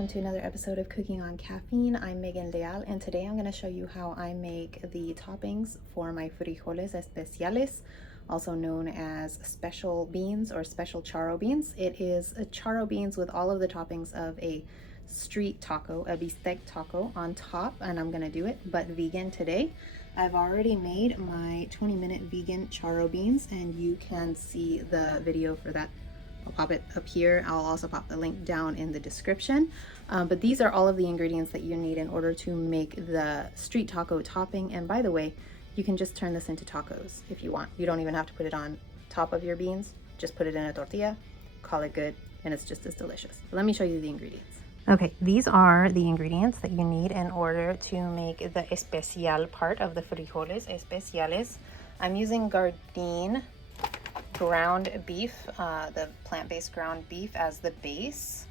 welcome to another episode of Cooking on Caffeine. I'm Megan Leal, and today I'm going to show you how I make the toppings for my Frijoles Especiales, also known as special beans or special charro beans. It is a charro beans with all of the toppings of a street taco, a bistec taco on top, and I'm going to do it, but vegan today. I've already made my 20-minute vegan charro beans, and you can see the video for that. I'll pop it up here. I'll also pop the link down in the description. But these are all of the ingredients that you need in order to make the street taco topping. And by the way, you can just turn this into tacos if you want. You don't even have to put it on top of your beans. Just put it in a tortilla, call it good, and it's just as delicious. Let me show you the ingredients. Okay, these are the ingredients that you need in order to make the especial part of the Frijoles Especiales. I'm using Gardein ground beef, the plant-based ground beef as the base,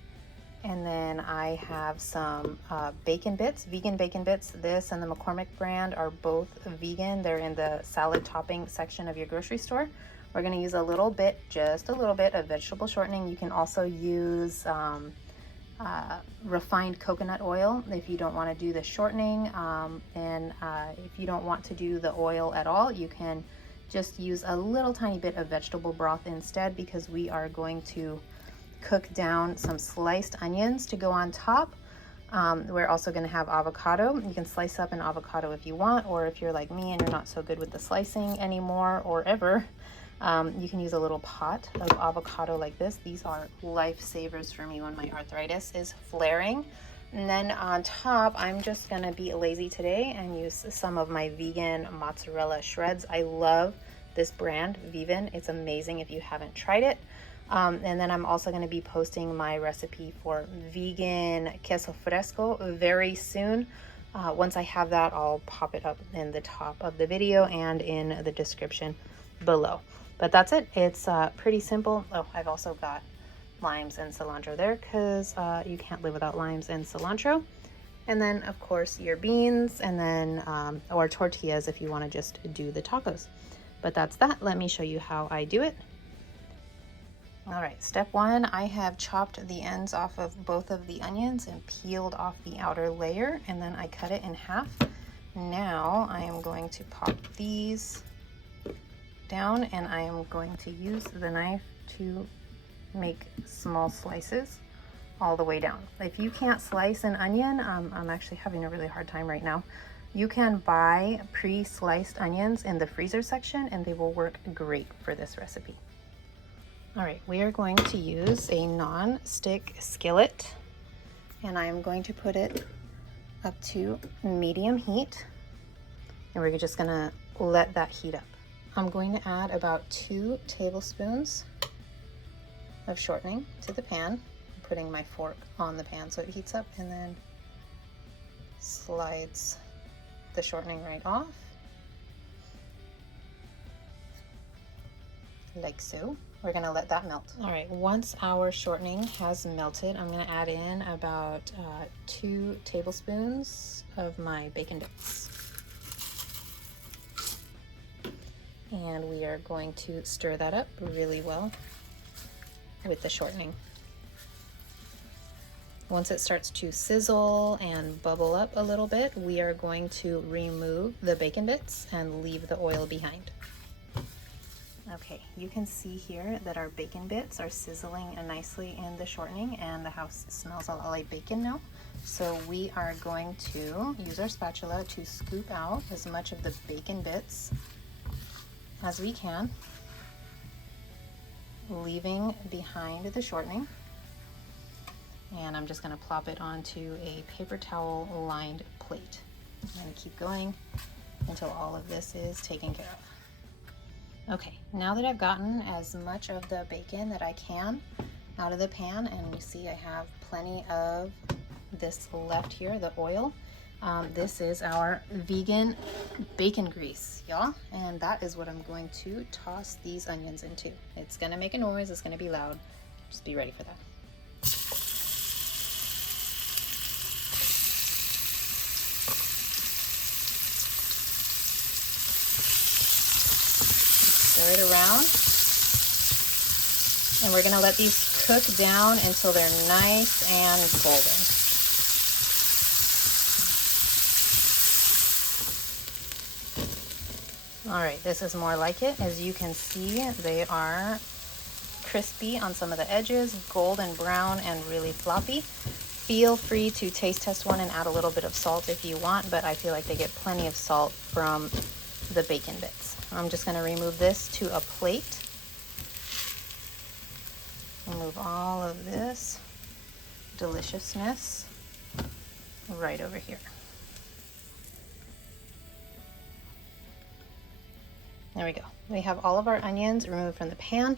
and then I have some bacon bits, vegan bacon bits. This and the McCormick brand are both vegan. They're in the salad topping section of your grocery store. We're going to use a little bit, just a little bit of vegetable shortening. You can also use refined coconut oil if you don't want to do the shortening, and if you don't want to do the oil at all, you can just use a little tiny bit of vegetable broth instead, because we are going to cook down some sliced onions to go on top. We're also going to have avocado. You can slice up an avocado if you want, or if you're like me and you're not so good with the slicing anymore or ever, you can use a little pot of avocado like this. These are lifesavers for me when my arthritis is flaring. And then on top, I'm just gonna be lazy today and use some of my vegan mozzarella shreds. I love this brand, Vegan. It's amazing if you haven't tried it. And then I'm also gonna be posting my recipe for vegan queso fresco very soon. Once I have that, I'll pop it up in the top of the video and in the description below. But that's it. It's pretty simple. Oh, I've also got limes and cilantro there, because you can't live without limes and cilantro. And then of course your beans, and then or tortillas if you want to just do the tacos. But that's that. Let me show you how I do it. All right, step one, I have chopped the ends off of both of the onions and peeled off the outer layer, and then I cut it in half. Now I am going to pop these down, and I am going to use the knife to make small slices all the way down. If you can't slice an onion, I'm actually having a really hard time right now. You can buy pre-sliced onions in the freezer section, and they will work great for this recipe. All right, we are going to use a non-stick skillet, and I am going to put it up to medium heat, and we're just gonna let that heat up. I'm going to add about 2 tablespoons of shortening to the pan. I'm putting my fork on the pan so it heats up, and then slides the shortening right off, like so. We're gonna let that melt. All right, once our shortening has melted, I'm gonna add in about 2 tablespoons of my bacon bits. And we are going to stir that up really well with the shortening. Once it starts to sizzle and bubble up a little bit, we are going to remove the bacon bits and leave the oil behind. Okay, you can see here that our bacon bits are sizzling nicely in the shortening, and the house smells a lot like bacon now. So we are going to use our spatula to scoop out as much of the bacon bits as we can, leaving behind the shortening. And I'm just going to plop it onto a paper towel lined plate. I'm going to keep going until all of this is taken care of. Okay, now that I've gotten as much of the bacon that I can out of the pan, and you see I have plenty of this left here, the oil. This is our vegan bacon grease, y'all, and that is what I'm going to toss these onions into. It's gonna make a noise, it's gonna be loud. Just be ready for that. Stir it around, and we're gonna let these cook down until they're nice and golden. All right, this is more like it. As you can see, they are crispy on some of the edges, golden brown, and really floppy. Feel free to taste test one and add a little bit of salt if you want, but I feel like they get plenty of salt from the bacon bits. I'm just gonna remove this to a plate. Remove all of this deliciousness right over here. There we go. We have all of our onions removed from the pan,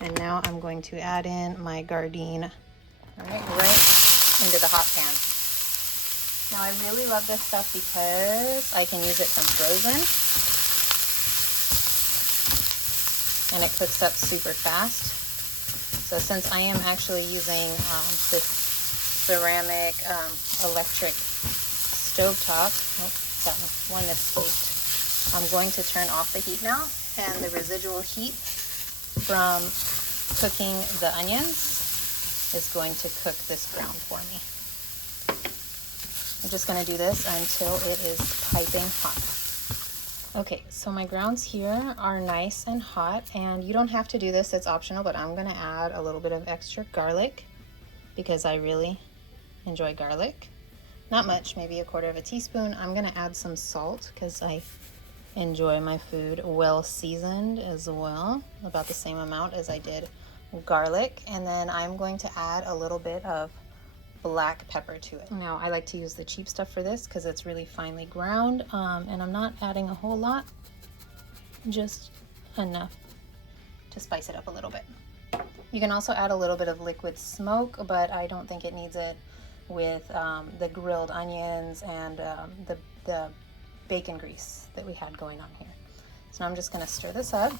and now I'm going to add in my Gardein right into the hot pan. Now I really love this stuff because I can use it from frozen, and it cooks up super fast. So since I am actually using this ceramic electric stovetop, that one escaped. I'm going to turn off the heat now, and the residual heat from cooking the onions is going to cook this ground for me. I'm just going to do this until it is piping hot. Okay, so my grounds here are nice and hot, and you don't have to do this, it's optional, but I'm going to add a little bit of extra garlic because I really enjoy garlic. Not much, maybe a quarter of a teaspoon. I'm going to add some salt because I enjoy my food well seasoned as well, about the same amount as I did garlic. And then I'm going to add a little bit of black pepper to it. Now I like to use the cheap stuff for this because it's really finely ground, and I'm not adding a whole lot, just enough to spice it up a little bit. You can also add a little bit of liquid smoke, but I don't think it needs it with the grilled onions and the bacon grease that we had going on here. So I'm just going to stir this up.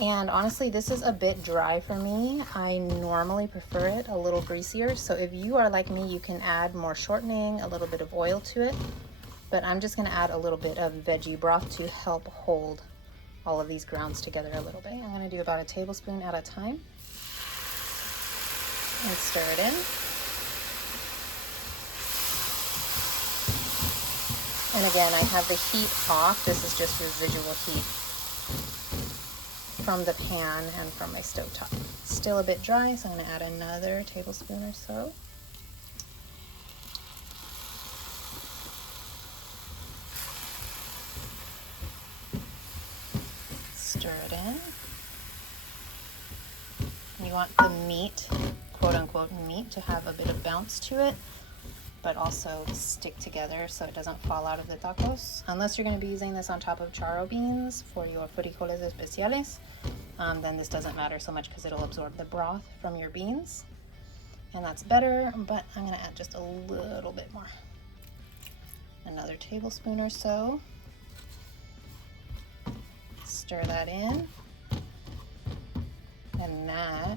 And honestly, this is a bit dry for me. I normally prefer it a little greasier. So if you are like me, you can add more shortening, a little bit of oil to it. But I'm just going to add a little bit of veggie broth to help hold all of these grounds together a little bit. I'm going to do about a tablespoon at a time and stir it in. And again, I have the heat off. This is just residual heat from the pan and from my stovetop. It's still a bit dry, so I'm going to add another tablespoon or so. Stir it in. You want the meat, quote unquote meat, to have a bit of bounce to it, but also stick together so it doesn't fall out of the tacos. Unless you're going to be using this on top of charro beans for your frijoles especiales, then this doesn't matter so much because it'll absorb the broth from your beans, and that's better, but I'm going to add just a little bit more. Another tablespoon or so. Stir that in, and that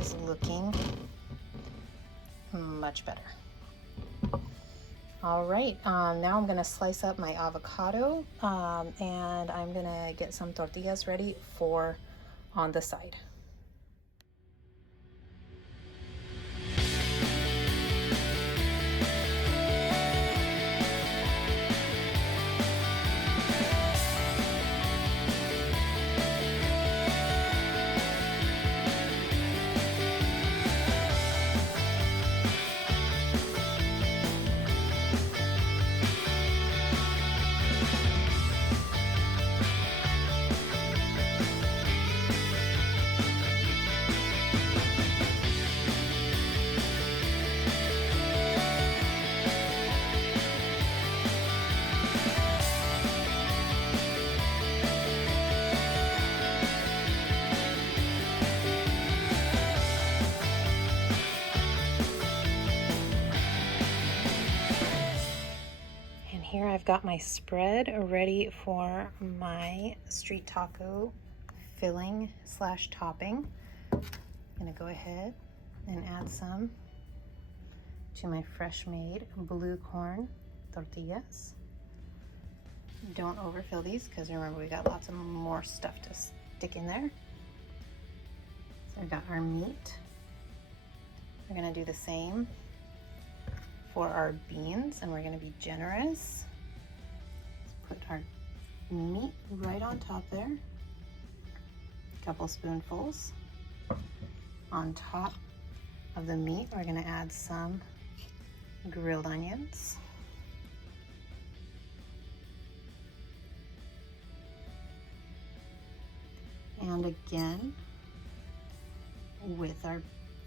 is looking much better. All right, now I'm gonna slice up my avocado, and I'm gonna get some tortillas ready for on the side. Here I've got my spread ready for my street taco filling slash topping. I'm gonna go ahead and add some to my fresh made blue corn tortillas. Don't overfill these because remember we got lots of more stuff to stick in there. So I've got our meat. We're gonna do the same for our beans, and we're going to be generous. Let's put our meat right on top there. A couple spoonfuls. On top of the meat, we're gonna add some grilled onions. And again, with our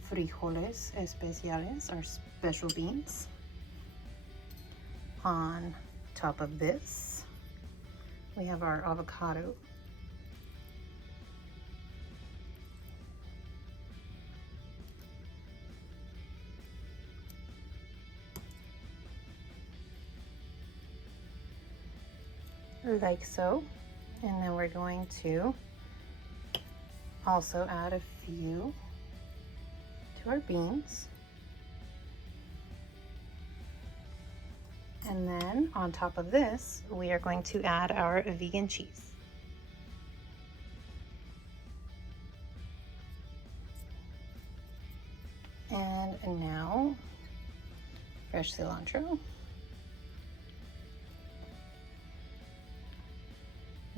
Frijoles Especiales, our special beans. On top of this, we have our avocado. Like so. And then we're going to also add a few to our beans. And then on top of this, we are going to add our vegan cheese. And now, fresh cilantro.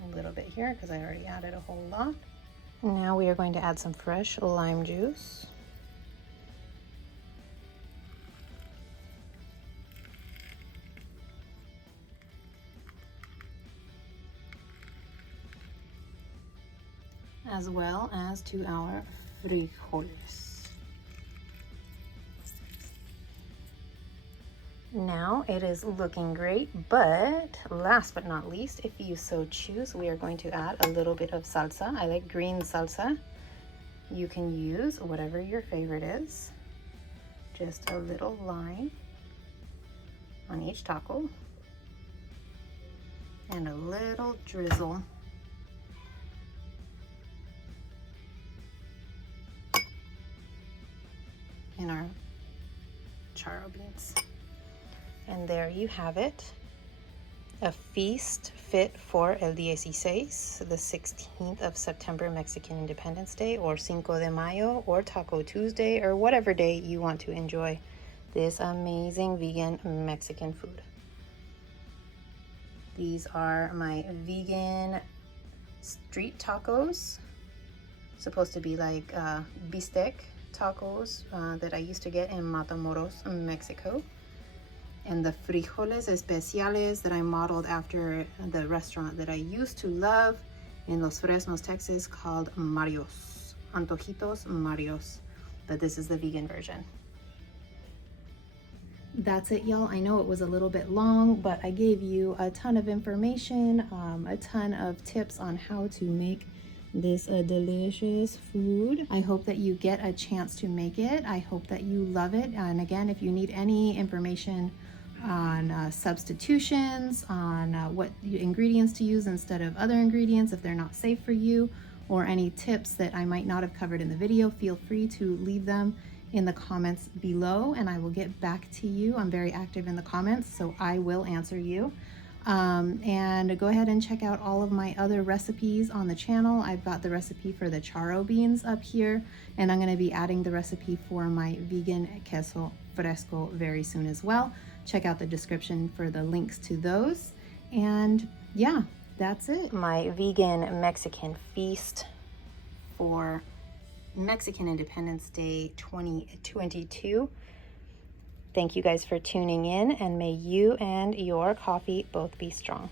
A little bit here because I already added a whole lot. Now we are going to add some fresh lime juice. As well as to our frijoles. Now it is looking great, but last but not least, if you so choose, we are going to add a little bit of salsa. I like green salsa. You can use whatever your favorite is. Just a little line on each taco and a little drizzle in our charro beans. And there you have it. A feast fit for el 16, the 16th of September, Mexican Independence Day, or Cinco de Mayo, or Taco Tuesday, or whatever day you want to enjoy this amazing vegan Mexican food. These are my vegan street tacos. Supposed to be like bistec tacos that I used to get in Matamoros, Mexico. And the Frijoles Especiales that I modeled after the restaurant that I used to love in Los Fresnos, Texas, called Mario's. Antojitos Mario's. But this is the vegan version. That's it, y'all. I know it was a little bit long, but I gave you a ton of information, a ton of tips on how to make this delicious food. I hope that you get a chance to make it. I hope that you love it. And again, if you need any information on substitutions, on what ingredients to use instead of other ingredients if they're not safe for you, or any tips that I might not have covered in the video, feel free to leave them in the comments below and I will get back to you. I'm very active in the comments, so I will answer you. And go ahead and check out all of my other recipes on the channel. I've got the recipe for the charro beans up here, and I'm going to be adding the recipe for my vegan queso fresco very soon as well. Check out the description for the links to those. And yeah, that's it. My vegan Mexican feast for Mexican Independence Day 2022. Thank you guys for tuning in, and may you and your coffee both be strong.